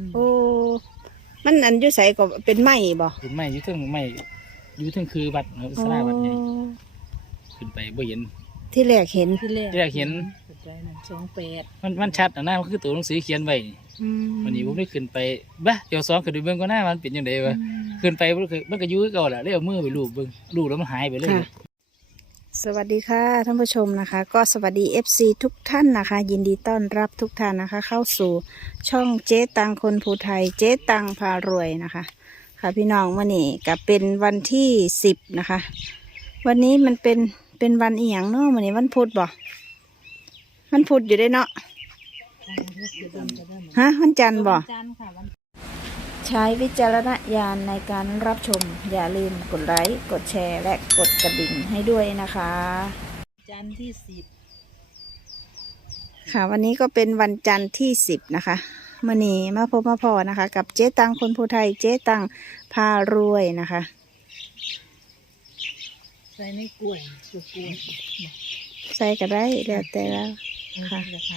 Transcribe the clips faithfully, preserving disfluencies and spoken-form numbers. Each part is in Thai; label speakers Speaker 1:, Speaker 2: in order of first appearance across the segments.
Speaker 1: โอ้มันอันอยู่ใสก็เป็นไม้บ่
Speaker 2: เป็นไม้อยู่เทิงไม้อยู่เทิงคือวัดสลาวัดใหญ่ขึ้นไปบ่เห็น
Speaker 1: ที่แรกเห็น
Speaker 2: ที่แรกเห็น
Speaker 3: สองแปด
Speaker 2: มันมันชัดนะมันคือตัวหนังสือเขียนไว้วันนี้ผมได้ขึ้นไปบ้าเดี๋ยวสองขึ้นไปเบิ่งก็น่ามันเป็นยังไงวะขึ้นไปมันก็มันก็ยุ่ยก่อนแหละเลยเอามือไปลูบเบิ่งลูบแล้วมันหายไปเลย
Speaker 1: สวัสดีค่ะท่านผู้ชมนะคะก็สวัสดี เอฟ ซี ทุกท่านนะคะยินดีต้อนรับทุกท่านนะคะเข้าสู่ช่องเจ๊ตังคนภูไทยเจ๊ตังพารวยนะคะค่ะพี่น้องวันนี้ก็เป็นวันที่สิบนะคะวันนี้มันเป็นเป็นวันอีหยังเนาะวันนี้วันพุธบ่วันพุธอยู่ได้เนาะฮะวันจันทร์บ่ใช้วิจารณญาณในการรับชมอย่าลืมกดไลค์กดแชร์และกดกระดิ่งให้ด้วยนะคะ
Speaker 3: จันทร์ที่สิบ
Speaker 1: ค่ะวันนี้ก็เป็นวันจันทร์ที่สิบนะคะมื่อนี้มาพบมาพอนะคะกับเจ๊ตังคนภูไทยเจ๊ตังพารวยนะคะ
Speaker 3: ใส่ในกล้วยกล้วย
Speaker 1: ใส่ก็ได้แล้วแต่แล้วค่ะ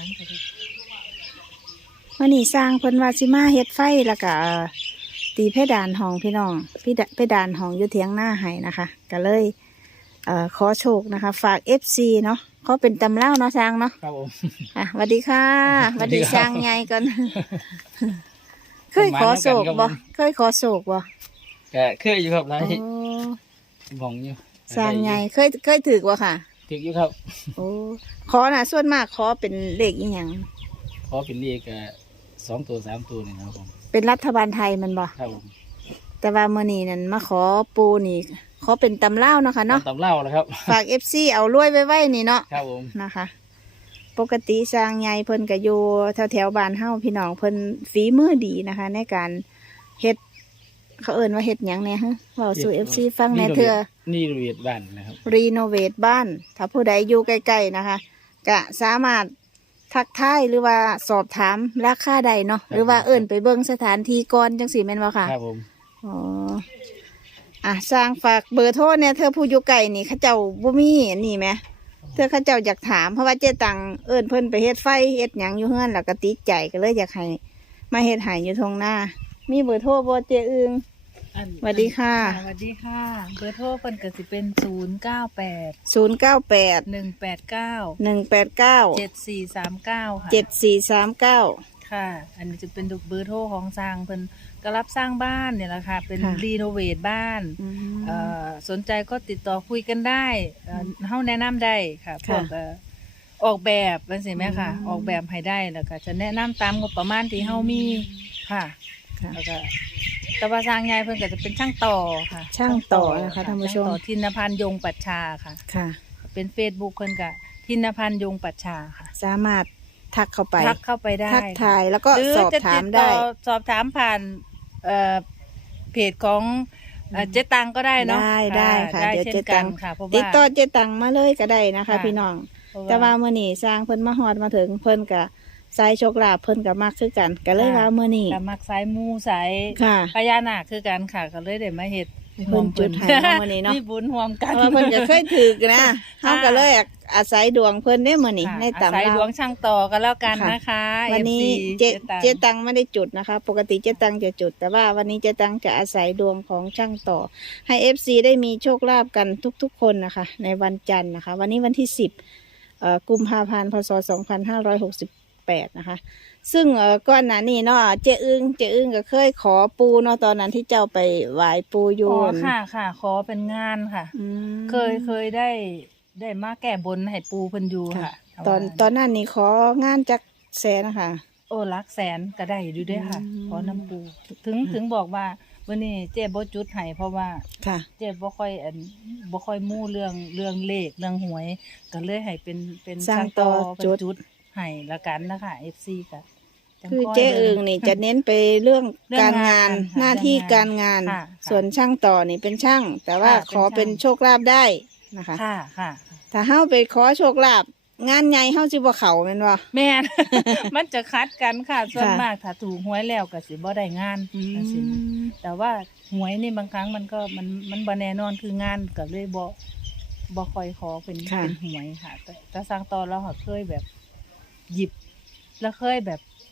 Speaker 1: มื่อนี้สร้างเพิ่นว่าสิมาเฮ็ดไฟแล้วก็ตีเพดานห้องพี่น้องพี่เพดานห้องอยู่เถียงหน้าให้นะคะก็เลยเอ่อขอโชคนะคะฝาก เอฟ ซี เนาะเขาเป็นตำเล่าเนาะช้างเนาะ
Speaker 2: ครับผม
Speaker 1: อ่ะสวัสดีค่ะสวัสดีช้างใหญ่ก่อนเคยขอโชคบ่เคยขอโชคบ่
Speaker 2: ก็เคยอยู่ครับไรมองอยู่
Speaker 1: ช้างใหญ่เคยเคยถือบ่ค่ะ
Speaker 2: ถืออยู่ครับ
Speaker 1: โอ้ขอน่ะส่วนมากขอเป็นเลขอีหยัง
Speaker 2: ขอเป็นเลขก็สองตัวสามตัวนี่ครับผม
Speaker 1: เป็นรัฐบาลไทยมันบ่
Speaker 2: ครับผม
Speaker 1: แต่ว่ามื้อนี้นั่นมาขอปูนี่ขอเป็นตำเล่าเนาะค่ะเนาะ
Speaker 2: ตำเล่าแล้วครับ
Speaker 1: ฝาก เอฟ ซี เอารวยไว้ไว้นี่เนาะ
Speaker 2: ครับผม
Speaker 1: นะคะปกติสร้างใหญ่เพิ่นก็อยู่แถวแถวบ้านเฮาพี่น้องเพิ่นฝีมือดีนะคะในการเฮ็ดเขาเอิ้นว่าเฮ็ดหยังเนี่ยฮะเว้าสู่ เอฟ ซี ฟังแหน่เถื่อ
Speaker 2: รีโนเวทบ้านนะครับ
Speaker 1: รีโนเวทบ้านถ้าผู้ใดอยู่ใกล้ๆนะคะก็สามารถทักทายหรือว่าสอบถามราคาใดเนาะหรือว่าเอิ้นไปเบิ่งสถานที่ก่อนจังซี่แม่นบ่ค่ะ
Speaker 2: ครับผม
Speaker 1: อ๋ออ่ะสร้างฝากเบอร์โทรเนี่ยเธอผู้อยู่ไกลนี่เขาเจ้าบ่มีอันนี้ไหมเธอเขาเจ้าอยากถามเพราะว่าเจ๊ตังเอิ้นเพิ่นไปเฮ็ดไฟเฮ็ดหยังอยู่เฮือนแล้วก็ติดใจก็เลยอยากให้มาเฮ็ดให้อยู่ทงหน้ามีเบอร์โทรบ่เจ๊อึงสวัสดีค่ะ
Speaker 3: สวัสดีค่ะเบอร์โทรเพิ่นก็สิเป็นศูนย์เก้าแปด
Speaker 1: ศูนย์เก้าแปด
Speaker 3: หนึ่งแปดเก้า
Speaker 1: หนึ่งแปดเก้า
Speaker 3: เจ็ดสี่สามเก้าค่ะ
Speaker 1: เจ็ดสี่สามเก้า
Speaker 3: ค่ะอันนี้จะเป็นเบอร์โทรของสร้างเพิ่นก็รับสร้างบ้านเนี่ยแหละค่ะเป็นรีโนเวทบ้านสนใจก็ติดต่อคุยกันได้เฮาแนะนำได้ค่ะพวกออกแบบเป็นสิแม่ค่ะออกแบบให้ได้แล้วก็จะแนะนำตามงบประมาณที่เฮามีค่ะแล้วก็แต่ว่าสร้างใหญ่เพิ่นก็จะเป็นช่างต่อค่ะ
Speaker 1: ช่างต่อนะคะท่านผู้ชม
Speaker 3: ทินพันธ์ยงปัชชาค่ะ
Speaker 1: ค่ะ
Speaker 3: เป็นเฟซบุ๊กเพิ่นก็ทินพันธ์ยงปัชชาค่ะ
Speaker 1: สามารถทักเข้าไป
Speaker 3: ทักเข้าไปได้
Speaker 1: ทักทายแล้วก็สอบถามได้
Speaker 3: สอบถามผ่านเอ่อเพจของเจ๊ตังก็ได้เนาะ
Speaker 1: ได้ได้ค่ะเดี๋ยวเจ๊ตังติดต่อเจ๊ตังมาเลยก็ได้นะคะพี่น้องแต่ว่ามื้อนี้สร้างเพิ่นมาฮอดมาถึงเพิ่นก็สายโชคลาภเพิ่นก็มักคือกันก็เลยว่ามื้อนี้
Speaker 3: ก็มักสายมูสายพญานาคคือกันค่ะก็เลยได้มาเฮ็ด
Speaker 1: เพิ่นจุดให้มื้อนี้เนาะ
Speaker 3: มีบุญร่วมกัน
Speaker 1: เพราะเพิ่นจะเคยถูกนะเฮาก็เลยอาศัยดวงเพิ่นได้มื้อนี้ในตำราอาศัย
Speaker 3: ดวงช่างต่อกันแล้วกันนะคะ
Speaker 1: วันนี้เจ๊เจ๊ตังไม่ได้จุดนะคะปกติเจ๊ตังจะจุดแต่ว่าวันนี้เจ๊ตังจะอาศัยดวงของช่างต่อให้ เอฟ ซี ได้มีโชคลาภกันทุกๆคนนะคะในวันจันทร์นะคะวันนี้วันที่สิบเอ่อกุมภาพันธ์พศสองพันห้าร้อยหกสิบแปดนะคะซึ่งเอ่อก่อนหน้านี้เนาะเจ๊อึ้งเจ๊อึ้งก็เคยขอปูเนาะตอนนั้นที่เจ้าไปไหว้ปูอยู่
Speaker 3: อ๋อค่ะค่ะขอเป็นงานค่ะเคยเคยได้ได้มาแก้บนให้ปูเพิ่นอยู่ค่ะ
Speaker 1: ตอนตอนนั้นนี่ของานจักแสนนะคะ
Speaker 3: โอ้ลักแสนก็ได้อยู่ด้วยค่ะขอน้ำปูถึงถึงบอกว่าวันนี้เจ๊บ่จุดให้เพราะว่าเจ๊บ่ค่อยอันบ่ค่อยมู่เรื่องเรื่องเลขเรื่องหวยก็เลยให้เป็นเป็น
Speaker 1: สร้างต่อ
Speaker 3: จุดให้ละกันนะคะ เอฟ ซี ก็
Speaker 1: คือเจ๊อึงนี่จะเน้นไปเรื่องการงานหน้าที่การงานส่วนช่างต่อนี่เป็นช่างแต่ว่าขอเป็นโชคลาภได้นะคะ
Speaker 3: ค่ะค่ะ
Speaker 1: ถ้าเฮาไปขอโชคลาภงานใหญ่เฮาสิบ่เข้าแม่นบ่
Speaker 3: แม่น มันจะคัดกันค่ะส่วนมากถ้าถูกหวยแล้วก็สิบ่ได้งานจังซี่แต่ว่าหวยนี่บางครั้งมันก็มันมันบ่แน่นอนคืองานก็เลยบ่บ่ค่อยขอเป็นเป็นหวยค่ะแต่ถ้าสร้างต่อเราเคยแบบหยิบแล้วเคยแบบ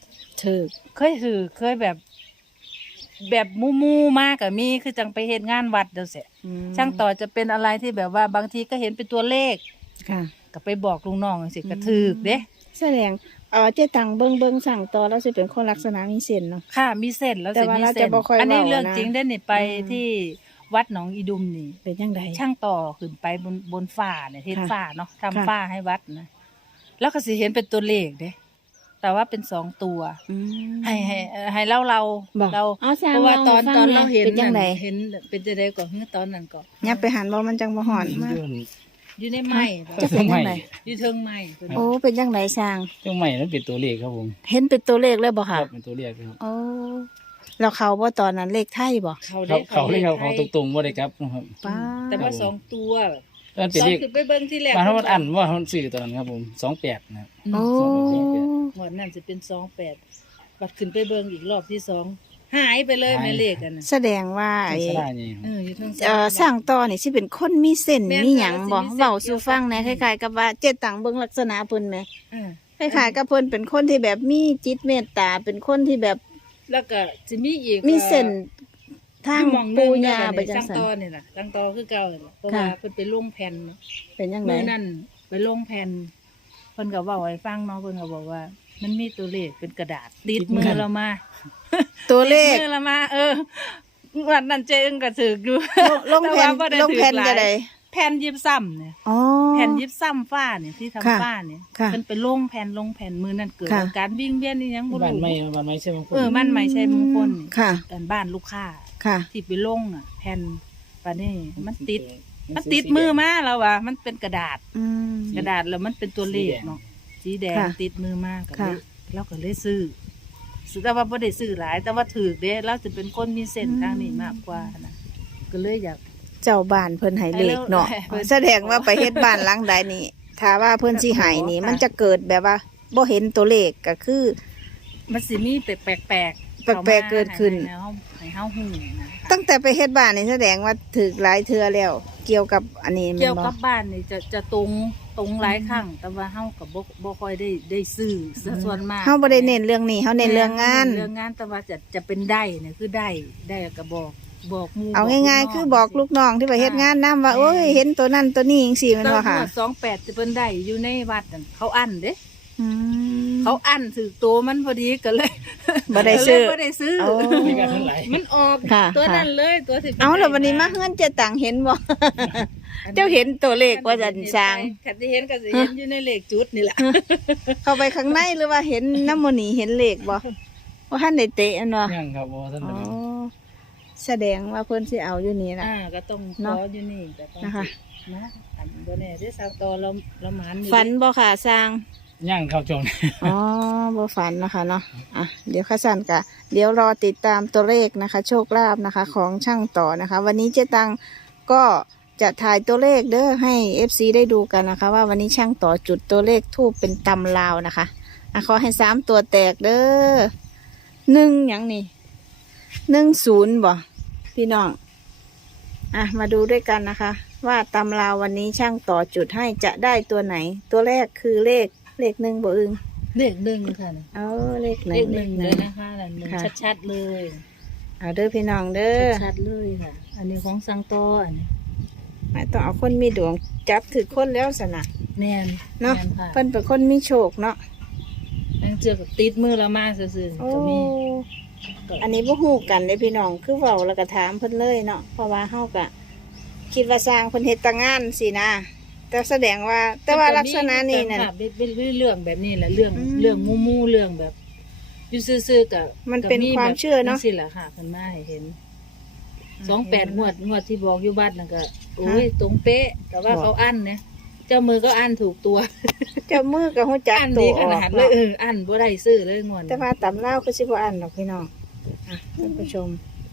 Speaker 1: ถือ
Speaker 3: เคยถือเคยแบบ แบบมูมูมากกับมีคือจังไปเฮ็ดงานวัดเดี๋ยวเสีย
Speaker 1: อืม
Speaker 3: ช่างต่อจะเป็นอะไรที่แบบว่าบางทีก็เห็นเป็นตัวเลข
Speaker 1: ค่ะ
Speaker 3: ก็ไปบอกลุงน้องสิก็ถือเด้
Speaker 1: แสดงเออเจ๊ตังเบิ่งเบิ่งสั่งต่อแล้วสิเป็นคนลักษณะมีเส้นเนาะ
Speaker 3: ค่ะมีเส้นแล้ว
Speaker 1: แต่
Speaker 3: สิ
Speaker 1: ว่า
Speaker 3: มี
Speaker 1: เรา
Speaker 3: เส้
Speaker 1: จะ
Speaker 3: น
Speaker 1: บ่ค่อย
Speaker 3: อันนี้
Speaker 1: เว้า
Speaker 3: เรื่อง
Speaker 1: นะ
Speaker 3: จริงได้อนี่ไป
Speaker 1: อืม
Speaker 3: ที่วัดหนองอีดุมนี่
Speaker 1: เป็นยังไง
Speaker 3: ช่างต่อขึ้นไปบนบนฝ้าเนี่ยเฮ็ด
Speaker 1: ค่ะ
Speaker 3: ฝ้าเนาะทำ
Speaker 1: ค่ะ
Speaker 3: ฝ้าให้วัดนะแล้วก็สิเห็นเป็นตัวเลขเด้แต่ว่าเป็นสองตัว
Speaker 1: อืม
Speaker 3: ให้ให้เอ่อให้เล่าเรา
Speaker 1: บอก
Speaker 3: เรา
Speaker 1: เอาสร้าง
Speaker 3: เพราะว่าตอน
Speaker 1: เล่าให้ฟัง
Speaker 3: ตอน
Speaker 1: หน่อย
Speaker 3: เราเห็น
Speaker 1: เป็นจัง
Speaker 3: นั่น
Speaker 1: ได
Speaker 3: เห็นเป็นจะได้ก่อนเมื่อตอนนั้นก็
Speaker 1: ยับไปหันบ่มันจังบ่หอนมา
Speaker 2: เรื่อง
Speaker 3: อยู่ในไม้
Speaker 1: จะเป็นจังได
Speaker 3: อยู่เทิงไม้เพิ่น
Speaker 1: โอ้เป็นจังไดสร้าง
Speaker 2: เรื่องใหม่นั้นเป็นตัวเลขครับผม
Speaker 1: เห็นเป็นตัวเลขเลยบ่ค่ะ
Speaker 2: ครับเป็นตัวเลขครับ
Speaker 1: โอ้แล้วเขาบ่ตอนนั้นเลขไทยบ่
Speaker 3: เขา
Speaker 2: เขา
Speaker 3: ได้
Speaker 2: เขาเลยครับ
Speaker 3: ไท
Speaker 2: เขา
Speaker 3: ย
Speaker 2: ตรงๆว่าได้ครับนะครับ
Speaker 1: ป้า
Speaker 3: แต่ว่าสองตัว
Speaker 2: นั่นเป็น
Speaker 3: สอ
Speaker 2: เล
Speaker 3: ง
Speaker 2: ข
Speaker 3: คือไปเบิ่งที่แรก
Speaker 2: มาทั้งหมดอันว่ามันสื่อตอนนั้นครับผมสองแปดนะครับ
Speaker 1: โอ้
Speaker 3: หมดนั่นจะเป็นสองแปดบัดขึ้นไปเบิ่งอีกรอบที่สองหายไปเลยแม่เลขกันน่ะ
Speaker 1: แสดงว่าไอ้
Speaker 2: สลานี่
Speaker 3: เอออยู่เทิง
Speaker 1: เอ่อสร้างต่อนี่สิเป็นคนมีเส้น
Speaker 3: แม่น
Speaker 1: มีหยังบ่
Speaker 3: ค่ะสิมีเส้น
Speaker 1: เว้าสู่ฟังแหน่คล้ายๆกับว่าเจ๊ตังเบิ่งลักษณะเพิ่นแหม
Speaker 3: เออ
Speaker 1: คล้ายๆกับเพิ่นเป็นคนที่แบบมีจิตเมตตาเป็นคนที่แบบ
Speaker 3: แล้วก็สิมีอีก
Speaker 1: มีเส้นทาง
Speaker 3: ที่หมองห
Speaker 1: ปู
Speaker 3: นึ่ง
Speaker 1: ญาไปจัง
Speaker 3: จัง
Speaker 1: ซั่น
Speaker 3: ตอนี่ล่ะจังตอคือเก่านี่ล่ะเพราะ
Speaker 1: ค่ะ
Speaker 3: ว่าเพิ่นไปลงแผ่นเนาะ
Speaker 1: เป็นจังได
Speaker 3: มื้อนั้นไปลงแผ่นเพิ่นก็เว้าให้ฟังเนาะเพิ่นก็บอกว่า มันมีตัวเลขเป็นกระดาษติดมือเรามา
Speaker 1: ตัวเลข
Speaker 3: ติดมือเรามา เออวันนั้นเจ๊อึ้งก็ถึกอยู่
Speaker 1: ลงแผ่น
Speaker 3: แต่ว่าบ่ได้
Speaker 1: ลงแผ่น
Speaker 3: ถือหลาย
Speaker 1: จะได
Speaker 3: แผ่นยิบซ้ำเนี่ย
Speaker 1: อ๋อ
Speaker 3: แผ่นยิบซ้ำฝ้าเนี่ยที่ทำ
Speaker 1: ค่ะ
Speaker 3: ฝ้าเนี่ย
Speaker 1: ค่ะ
Speaker 3: เพิ่นไปลงแผ่นลงแผ่นมือนั่นเกิด
Speaker 1: ค่ะ
Speaker 3: อาการวิ่งเวียนนี่ยังบ่
Speaker 2: บ้าน
Speaker 3: รู้
Speaker 2: ไม่บ้านไม่ใช่บางคน
Speaker 3: เออมันไม่ใช่มงคลนี่
Speaker 1: ค่ะ
Speaker 3: กันบ้านลูกค้า
Speaker 1: ค่ะ
Speaker 3: ที่ไปลงอ่ะ แผ่นปานนี้มันติด มันติดมือมาแล้วว่ะมันเป็นกระดาษ
Speaker 1: อืม
Speaker 3: กระดาษแล้วมันเป็นตัวเลขเนาะสีแดง
Speaker 1: ค่ะ
Speaker 3: ติดมือมากก็เล
Speaker 1: ค่ะ
Speaker 3: ยเราก็เลยซื้อซื้อแต่ว่าบ่ได้ซื้อหลาย แต่ว่าถือเด้เราจะเป็นคนมีเส้นทางนี้มากกว่านะก็เลยอยาก
Speaker 1: เจ้าบ้านเพิ่นให้เลขเนาะ
Speaker 3: ให้เลข
Speaker 1: แสดงว่าไปเฮ็ดบ้านหลังใดนี่ถ้าว่าเพิ่นสิให้นี่
Speaker 3: ค่ะ
Speaker 1: มันจะเกิดแบบว่าบ่เห็นตัวเลขก็คือ
Speaker 3: มันสิมีแปลกๆแปลก
Speaker 1: แปลกๆเกิดขึ้น
Speaker 3: ให้เฮาให้เฮาฮู้นะคะ
Speaker 1: ตั้งแต่ไปเฮ็ดบ้านนี่แสดงว่าถูกหลายเทื่อแล้ว เกี่ยวกับอันนี้แม่
Speaker 3: เกี่ย
Speaker 1: น
Speaker 3: ว
Speaker 1: บ่
Speaker 3: กับบ้านนี่จะจะตรงตรงหลายครั้งแต่ว่าเฮาก็บ่บ่ค่อยได้ได้ซื้อซะส่วนมาก
Speaker 1: เฮาบ่ได้เน้นเรื่องนี้เฮาเน้นเรื่องงาน
Speaker 3: เรื่องงานแต่ว่าจะจะเป็นได้เนี่ยคือได้ได้ก็บอกบอกหมู่
Speaker 1: เอาง่ายๆ คือบอกลูกน้องที่ไปเฮ็ดงานนํว่า
Speaker 3: ค่ะ
Speaker 1: โอ้ยเห็นตัวนั้นตัวนี้จังซี่แม่น
Speaker 3: แต่
Speaker 1: บ่
Speaker 3: ว่า
Speaker 1: ค่ะ
Speaker 3: สองแปดจะเป็นได้อยู่ในวัดนั่นเขาอั้นเด้
Speaker 1: อืม
Speaker 3: เขาอั้นถือตัวมันพอดีก็เลย
Speaker 1: บ่ได้ซื้อ
Speaker 3: ก็เลยบ่ได้ซื้อ
Speaker 1: โอ้
Speaker 2: มีการทั้งหลาย
Speaker 3: มันออก
Speaker 1: ค่ะ
Speaker 3: ตัว
Speaker 1: ค่ะ
Speaker 3: นั้นเลยตัวที่
Speaker 1: เอาแล้ววันนี้มาเฮือนเจ๊ตังเห็นบ่ เจ้าเห็นตัวเลขว่าจันสร้าง
Speaker 3: ขัดที่เห็นก็สิเห็นอยู่ในเลขจุดนี่แหละ
Speaker 1: เข้าไปข้างในหรือว่าเห็นน้ำมณีเห็นเลขบ่ว่าท่านได้เตะอันบ่
Speaker 2: ยังครับว่าท่าน
Speaker 1: อ๋อ
Speaker 2: นั้น
Speaker 1: แสดงว่าเพิ่นสิเอาอยู่นี่ล่ะ
Speaker 3: อ่าก็ต้องข
Speaker 1: เนาะ
Speaker 3: ออยู่นี่ก็ต้อง
Speaker 1: นะคะ
Speaker 3: นะอันบ่แน่ได้สร้างต่อเราเราหมานอยู่
Speaker 1: ฝันบ่ค่ะสร้าง
Speaker 2: ยังเข้าจง
Speaker 1: อ๋อบ่ฝันนะคะเนาะอ่ะเดี๋ยวข้าสันกะเดี๋ยวรอติดตามตัวเลขนะคะ โชคลาภนะคะ ของช่างต่อนะคะ วันนี้เจ๊ตังก็จะถ่ายตัวเลขเด้อให้ เอฟ ซี ได้ดูกันนะคะ ว่าวันนี้ช่างต่อจุดตัวเลขทูบเป็นตำลาวนะคะอ่ะขอให้สามตัวแตกเด้อหนึ่งหยังนี่หนึ่งศูนย์บ่พี่น้องอ่ะมาดูด้วยกันนะคะ ว่าตำลาววันนี้ช่างต่อจุดให้จะได้ตัวไหน ตัวแรกคือเลขเลขหนึ่งบ่อึง
Speaker 3: เลขหนึ่งค่ะน่ะ
Speaker 1: เอาเลขห
Speaker 3: เล
Speaker 1: นึ่ง
Speaker 3: ขหนึ่งเลยนะคะนั่นหนึ่ง
Speaker 1: ค่ะ
Speaker 3: ชัดๆเลย
Speaker 1: เอาเด้อพี่น้องเด้อ
Speaker 3: ชัดๆเลยค่ะ อันนี้ของสังตออันนี้
Speaker 1: ไม่ต้องเอาคนมีดวงจับถือคนแล้วสนะ
Speaker 3: แน่น
Speaker 1: เนาะ
Speaker 3: แค่ะ
Speaker 1: เพิ่นเป็นคนมีโชคเนาะ
Speaker 3: นั่งเจอกับติดมือเรามาซื่อๆ
Speaker 1: โอ้
Speaker 3: ก็มี
Speaker 1: อันนี้บ่ฮู้กันเด้อพี่น้องคือเว้าแล้วก็ถามเพิ่นเลยเนาะเพราะว่าเฮาก็คิดว่าสร้างเพิ่นเฮ็ดแตางานสินะแต่แสดงว่าแต่ว่าลักษณะนี้นั่น
Speaker 3: ค่ะเป็นเป็นเรื่องแบบนี้แหละเรื่อง
Speaker 1: อืม
Speaker 3: เรื่องมู่มู่ๆเรื่องแบบอยู่ซื่อๆกับ
Speaker 1: มันเป็นความเชื่อเนาะ
Speaker 3: สิแหละค่ะคันมาให้เห็นสองแปดงวดงวดที่บอกอยู่บ้านนั่นก็โอ้ยตรงเป๊ะ แต่ว่าเขาอั้นเนี่ยเจ้ามือก็อั้นถูกตัว
Speaker 1: เจ้ามือก็ฮู้จัก
Speaker 3: อั้น
Speaker 1: ตั
Speaker 3: ดี
Speaker 1: ว
Speaker 3: ข
Speaker 1: ออ
Speaker 3: นาด
Speaker 1: ก
Speaker 3: เลย
Speaker 1: เนาะ
Speaker 3: เอออั้นบ่ได้ซื้อเลยงวด
Speaker 1: แต่ว่าตำลาวคือสิบ่อ่านดอกพี่น้องอ่ะท่านผู้ชม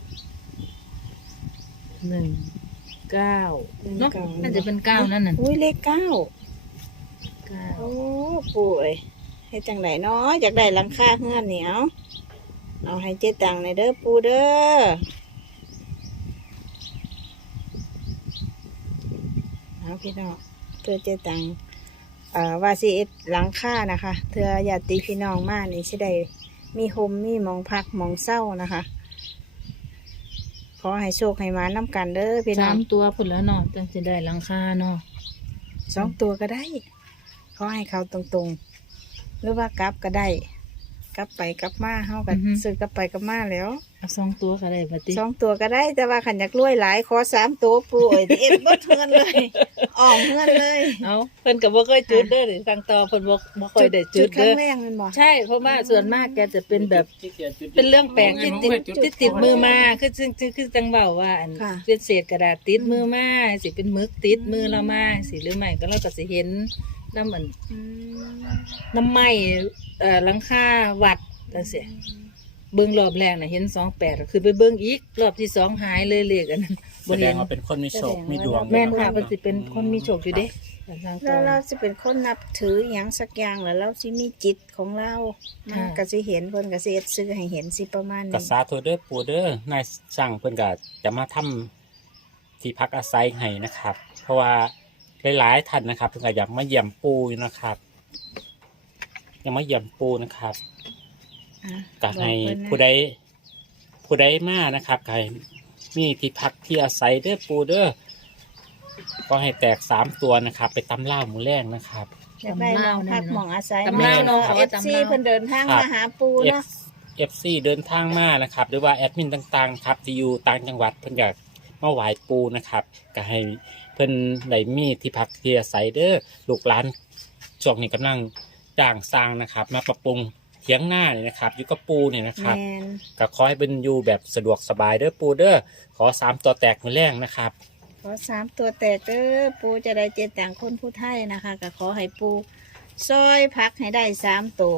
Speaker 3: หนึ่งเก้า
Speaker 1: หนึ่ง
Speaker 3: เนาะ
Speaker 1: เก้า
Speaker 3: น่าจะเป็นเก้านั่นน่ะ
Speaker 1: อุ้ยเลขเก้า
Speaker 3: เก้า
Speaker 1: โอ้ปู่เอ้ยเฮ็ดจังไดเนาะอยากได้หลังคาเฮือนนี่เอาเอาให้เจ๊ตังในอยเด้อปู่เด้อเอาพี่น้องเพื่อเจ๊ตังเอ่อว่าสิเอ็ดหลังคานะคะเธอญาติพี่น้องมานี่สิได้มีโฮมมีหมองพักหมองเศร้านะคะ ขอให้โชคให้มาน้ำกันเด้อพี่น้
Speaker 3: สา
Speaker 1: อง
Speaker 3: มตัวพุ่นแล้วเนาะจังสิได้หลังคาเนาะ
Speaker 1: สองตัวก็ได้ขอให้เขาตรงๆ หรือว่ากลับก็ได้ กลับไปกลับมาเฮากันซื้อกลับไปกลับมาแล้ว
Speaker 3: เอาสองตัวก็ได้บัดนี้
Speaker 1: สองตัวก็ได้แต่ว่าขันอยากรวยหลายขอสามตัวปูเอ้ยเอ็ดบ่เทือนเลยออกเงินเลย
Speaker 3: เอาเพิ่นก็บ่เคยจุดเด้อนี่ทางต่อเพิ่นบ่บ่ค่อยได้จุด
Speaker 1: ครั้
Speaker 3: เด้
Speaker 1: ง
Speaker 3: อ
Speaker 1: แรกมันบ่
Speaker 3: ใช่เพราะว่าส่วนมากแกจะเป็นแบบเป็นเรื่องแปลกที่ติดที่ติดมือมาคือซึ่งคือคือจังเว้าว่าอันเป็นเศษกระดาษติดมือมาสิเป็นมึกติดมือเรามาสิหรือไม่ก็เราก็สิเห็นน้ำมัน
Speaker 1: อืม
Speaker 3: น้ำไหม้เอ่อหลังคาวัดจังซี่เบิ่งรอบแรกน่ะเห็นสองแปดคือไปเบิ่งอีกรอบที่สองหายเลยเลขอันนั้น
Speaker 4: แส
Speaker 3: บ่
Speaker 4: ด
Speaker 3: เห็
Speaker 4: ง
Speaker 3: น
Speaker 4: ว่าเป็นคนมีโชคมีดวง
Speaker 3: แม่นค่ะ
Speaker 4: เนา
Speaker 3: เพิ่นสิเป็นคนมีโชคอยู่เด้ทาง
Speaker 1: แล้
Speaker 3: ต่อ
Speaker 1: วเราสิเป็นคนนับถืออหย่างสักอย่างแล้วเราสิมีจิตของเรา มัน
Speaker 3: ค่ะ
Speaker 1: ก็สิเห็นเพิ่นก็สิเฮ็ดซื้อให้เห็นสิประมาณ
Speaker 4: ก
Speaker 1: นี้
Speaker 4: สาธุเด้อปู่เด้อนายช่างเพิ่นก็จะมาทำที่พักอาศัยให้นะครับ เพราะว่าหลายๆท่านนะครับเพิ่นก็อยากมาเยี่ยมปู่อยู่นะครับอยากมาเยี่ยมปู่นะครับ
Speaker 1: อ่ะ
Speaker 4: ก็ให้
Speaker 1: บอกเพิ่นนะ
Speaker 4: ผู้ใดผู้ใดมานะครับก็ให้มีที่พักที่อาศัยเด้อปู่เด้อก็ให้แตกสามตัวนะครับ ไปตำเล่าหมูแรงนะครับ
Speaker 1: อยากได้หมองพักหมองอาศัย
Speaker 3: ตำเล่าเนาะ
Speaker 1: เอ
Speaker 3: เขา
Speaker 1: ฟ
Speaker 3: ว่าตำ
Speaker 1: ซี
Speaker 3: เล่า
Speaker 1: เพิ่นเดินทาง
Speaker 4: ครับ
Speaker 1: มาหาปู
Speaker 4: เอฟ
Speaker 1: เนาะ
Speaker 4: เอฟซีเดินทางมานะครับ หรือว่าแอดมินต่างๆครับที่อยู่ต่างจังหวัดเพิ่นอยากมาไหว้ปูนะครับก็ให้เพิ่นได้มีที่พักที่อาศัยเด้อลูกหลานช่วงนี้กำลังจ้างสร้างนะครับ มาปรับปรุงเถียงหน้าเนี่ยนะครับอยู่กับปูเนี่ยนะครับ
Speaker 1: แมน
Speaker 4: ก็ขอให้เป็นอยู่แบบสะดวกสบายเด้อปูเด้อขอสามตัวแตกมือแรงนะครับ
Speaker 1: ขอสามตัวแตกเด้อปูจะได้เจต่างคนผู้ไทยนะคะก็ขอให้ปูซอยพักให้ได้สามตัว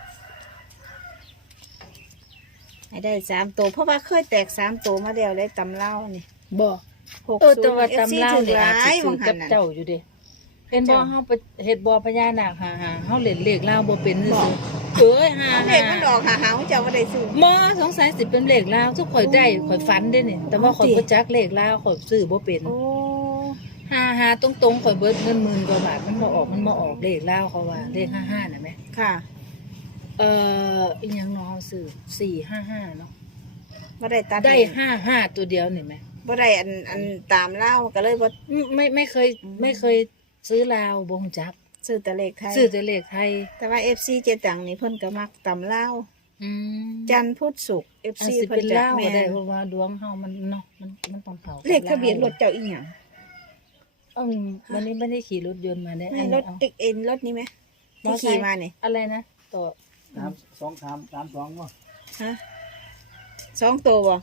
Speaker 1: ให้ได้สามตัวเพราะว่าเคยแตกสามตัวมาแล้วได้ตำเล่านี่
Speaker 3: บ่
Speaker 1: หก
Speaker 3: เออ
Speaker 1: ศู
Speaker 3: แต่
Speaker 1: นย์
Speaker 3: ว่า
Speaker 1: เอฟ
Speaker 3: ตำ
Speaker 1: ซี
Speaker 3: เล่า
Speaker 1: ถึง
Speaker 3: เนี่ย
Speaker 1: ห
Speaker 3: อาจ
Speaker 1: ลา
Speaker 3: สิ
Speaker 1: ย
Speaker 3: ซื้
Speaker 1: บา
Speaker 3: อง
Speaker 1: หั
Speaker 3: กับ
Speaker 1: นน่ะ
Speaker 3: เจ้าอยู่เด้เห็นบ่
Speaker 1: เจ้า
Speaker 3: เฮาไปเฮ็ดบ่พญานาคหาหาเฮาเล่นเลขลาวบ่เป็นซื่อๆเอ้ยหา
Speaker 1: เลขมันออกหาหาเจ้าไม่ได้ซื้อ
Speaker 3: บ่สงสัยสิเป็นเลขลาวทุกข่อยได้ข่อยฝันเด้นี่แต่ว่าข่อย
Speaker 1: เอาสิ
Speaker 3: บ่จักเลขลาวข่อยซื้อบ่เป็น
Speaker 1: โอ้
Speaker 3: หาหาตรงๆข่อยเบิดเงินหมื่นกว่าบาทมันบ่ออกมันบ่ออกเลขลาวเขาว่าเลขห้าห้าน่ะแม่
Speaker 1: ค่ะ
Speaker 3: เอ่ออีหยังเนาะเฮาซื้อสี่ห้าห้าเนาะ
Speaker 1: บ่ได้ตัด
Speaker 3: ได้
Speaker 1: ให้
Speaker 3: ห้าห้าตัวเดียวนี่แม่
Speaker 1: บ่ได้อันอันตามเล่าก็เลยบ่
Speaker 3: อืมไม่ไม่เคย
Speaker 1: อืม
Speaker 3: ไม่เคยซื้อลาวบ่ฮู้จัก
Speaker 1: ซื้อแต่เลขไทย
Speaker 3: ซื้อแต่เลขไทย
Speaker 1: แต่ว่า เอฟ ซี เจตังนี่เพิ่นก็มักตำเล่าว
Speaker 3: อืม
Speaker 1: จันทร์พุธศุกร์ เอฟ
Speaker 3: อาจ
Speaker 1: ซี
Speaker 3: สิ
Speaker 1: เพิ่
Speaker 3: เป็น น
Speaker 1: จะ
Speaker 3: ลาว
Speaker 1: แม่
Speaker 3: ก็ได้
Speaker 1: น
Speaker 3: เพราะว่าดวงเฮามันเนาะมันมันต้องเข้ากับ
Speaker 1: เลขทะเบียนรถ
Speaker 3: ลาว
Speaker 1: เจ้าอีหยัง
Speaker 3: อืมวันนี้ไม่ได้ขี่รถยนต์มาได้
Speaker 1: ไม่
Speaker 3: อัน
Speaker 1: ร
Speaker 3: นี้
Speaker 1: ถ
Speaker 3: เอา
Speaker 1: ติ๊กเอ็นรถนี้ไหม
Speaker 3: มอ
Speaker 1: ที่
Speaker 3: ไซค์
Speaker 1: ขี่มาเนี่ย
Speaker 3: อะไรนะต่อ
Speaker 2: สามสองสามสามสองวะ
Speaker 1: ฮะสองตัวบ่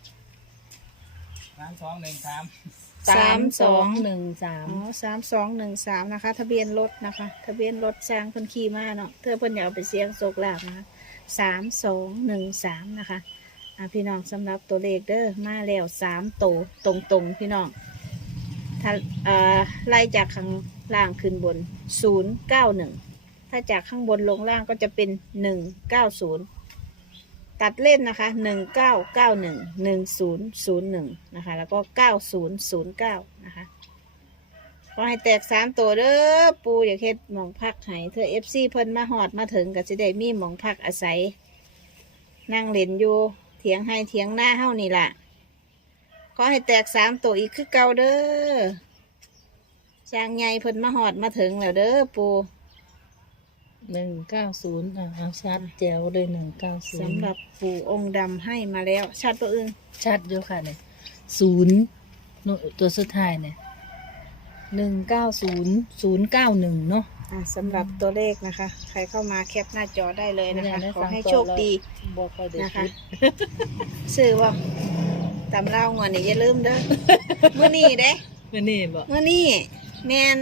Speaker 2: สามสองหนึ่งสาม
Speaker 3: สามสองหนึ่งสาม
Speaker 1: อ๋อสามสองหนึ่งสามนะคะ ทะเบียนรถนะคะ ทะเบียนรถสร้างเพิ่นขี่มาเนาะเธอเพิ่นอยากเอาไปเสียงโศกลาบนะคะสามสองหนึ่งสามนะคะอ่ะพี่น้องสำหรับตัวเลขเด้อมาแล้วสามตัวตรงๆพี่น้องถ้าเอ่อไล่จากข้างล่างขึ้นบนศูนย์เก้าหนึ่งถ้าจากข้างบนลงล่างก็จะเป็นหนึ่งเก้าศูนย์ตัดเล่นนะคะหนึ่งเก้าเก้าหนึ่งหนึ่งศูนย์ศูนย์หนึ่งนะคะแล้วก็เก้าศูนย์ศูนย์เก้านะคะขอให้แตกสามตัวเด้อปูอยากเฮ็ดหมองพักให้เธอเอฟซีเพิ่นมาหอดมาถึงก็จะได้มีหมองพักอาศัย นั่งเล่นอยู่เถียงให้เถียงหน้าเฮานี่ล่ะขอให้แตกสามตัวอีกคือเก่าเด้อจางใหญ่เพิ่นมาหอดมาถึงแล้วเด้อปู
Speaker 3: หนึ่งเก้าศูนย์อ่ะเอาชัดแจ๋วเลยหนึ่งเก้าศูนย์
Speaker 1: สำหรับปู่องค์ดำให้มาแล้วชัดตัวอึ้ง
Speaker 3: ชัดอยู่ค่ะเนี่ยศูนย์นู่นตัวสุดท้ายเนี่ยหนึ่งเก้าศูนย์ศูนย์เก้าหนึ่งเนาะ
Speaker 1: อ่ะสำหรับตัวเลขนะคะ ใครเข้ามาแคปหน้าจอได้เลยนะคะ
Speaker 3: ไม่ได้
Speaker 1: ขอให้
Speaker 3: ฟังต่อ
Speaker 1: โชคดี
Speaker 3: บอกเขาเด็ก
Speaker 1: นะคะ ซื้อว่าตำเล่างวดนี่อย่าลืมเด้อ มื้อนี้เด้
Speaker 3: ไม่นี่บอก
Speaker 1: มื้อนี้แมน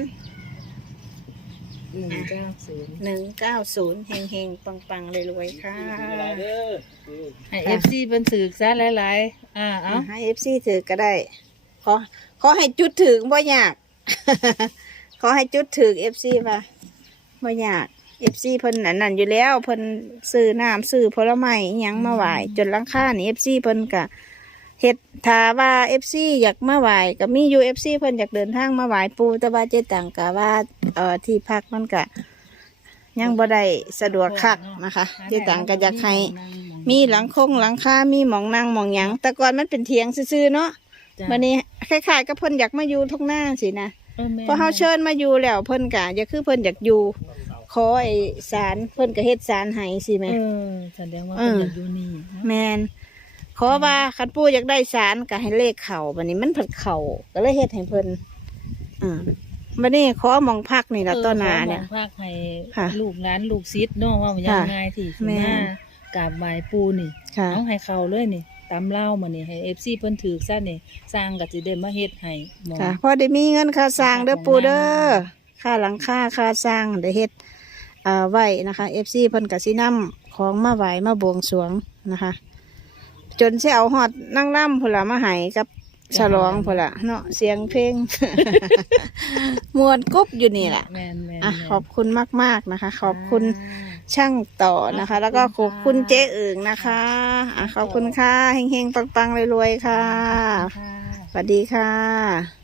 Speaker 3: หนึ่งเก้าศูนย์
Speaker 1: หนึ่งเก้าศูนย์เฮงเฮงปังปังๆรวยๆค่ะ
Speaker 2: อะไรเด้อคือ
Speaker 3: ให้เอฟซีเป็นสื่อซะหลายๆอ่าเอา
Speaker 1: ให้เอฟซีถือก็ได้ ขอขอให้จุดถึงบ่ยาก ขอให้จุดถึงเอฟซีป่ะบ่ยากเอฟซีเพิ่นนั่นนั่นอยู่แล้วเพิ่นซื้อน้ำซื้อผลไม้อิหยังมาไหวจนหลังคานี่เอฟซีเพิ่นกะเฮ็ดถ้าว่าเอฟซีอยากมาไหวก็มีอยู่เอฟซีเพิ่นอยากเดินทางมาไหวปูแต่ว่าเจ๊ตังกะว่าเอ่อที่พักมันกะยังบ่ได้สะดวกคักนะคะเจ๊ตังก็อยากให้มีหลังคงหลังคามีหมองนั่งหมองหยังแต่ก่อนมันเป็นเถียงซื่อๆเนาะ
Speaker 3: จ้ะ
Speaker 1: วันนี้คล้ายๆกับเพิ่นอยากมาอยู่ทุ่งหน้าสินะ
Speaker 3: ออแม่น
Speaker 1: พอเฮาเชิญมาอยู่แล้วเพิ่นกะอย่าคือเพิ่นอยากอยู่ขอไอ้ศาลเพิ่นก็เฮ็ดศาลให้สิแม่
Speaker 3: เออแสดงว่า
Speaker 1: เอ
Speaker 3: เป็น
Speaker 1: อ
Speaker 3: อยากอยู่นี่นะ
Speaker 1: แม่นขอว่าคันปู่อยากได้ศาลก็ให้เลขเข้าบัดนี้มันเพิ่นเข้าก็เลยเฮ็ดให้เพิ่นอ่าบัดนี้ขอหมองพักนี่ล่ะต้นหน้าเนี่ย
Speaker 3: ออขอมองภาคให้
Speaker 1: ค่ะ
Speaker 3: ลูกหลานลูกศิษย์เนาะว่ามันยัง
Speaker 1: ค่ะ
Speaker 3: ง่ายที่สิ
Speaker 1: แม่
Speaker 3: มากราบไหว้ปู่นี่
Speaker 1: ค่ะ
Speaker 3: เอาให้เขาเลยนี่ตามเล่ามานี่ให้ เอฟ ซี เพิ่นถือซะนี่สร้างก็สิได้มาเฮ็ดให้หมอ
Speaker 1: ค่ะพอได้มีเงินค่าสร้างเด้อปู่เด้อค่าหลังคาค่าสร้างได้เฮ็ดอ่าไว้นะคะ เอฟ ซี เพิ่นก็สินำของมาไหว้มาบวงสรวงนะคะ จนสิเอาฮอดนั่งร่ำพุ่นล่ะมาให้กับฉลองพุ่นล่ะเนาะเสียงเพลง มวนกุ๊บอยู่นี่แหละ
Speaker 3: แม่นแม่น
Speaker 1: อ่ะ
Speaker 3: แม่น
Speaker 1: ขอบคุณมากๆนะคะ ขอบคุณช่างต่อนะคะ แล้วก็ขอบคุณเจ๊อึ่งนะคะอ่ะขอบคุณค่ะเฮงๆปังๆรวยๆค่ะ
Speaker 3: ค่ะ
Speaker 1: สวัสดีค่ะ